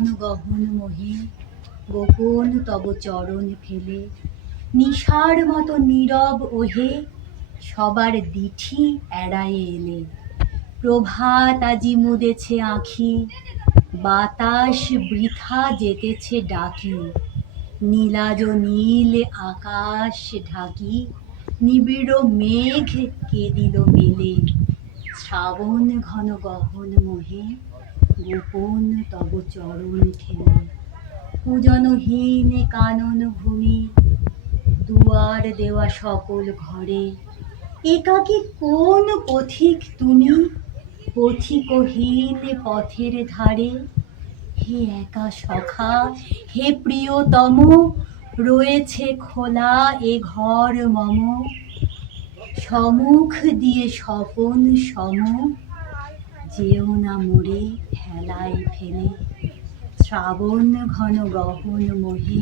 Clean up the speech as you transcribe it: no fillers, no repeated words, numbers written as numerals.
ঘন গহন মোহে গোপন তব চরণ ফেলে নিশার মতো নীরব ওহে সবার দিঠি এড়ায়ে এলে প্রভাত আজি মুদেছে আঁখি বাতাস বৃথা যেতেছে ডাকি নীলাজ নীল আকাশ ঢাকি নিবিড় মেঘ কে দিল মেলে শ্রাবণ ঘন গহন মোহে গোপন তব চরণ ঠেলে পূজনহীন কানন ভূমি দুয়ার দেওয়া সকল ঘরে একাকী কোন পথিক তুমি পথিকহীন পথের ধারে হে একা সখা হে প্রিয়তম রয়েছে খোলা এ ঘর মম সম্মুখ দিয়ে স্বপন সম যেও না মোরে হেলায় ফেলে শ্রাবণ ঘন গহন মোহে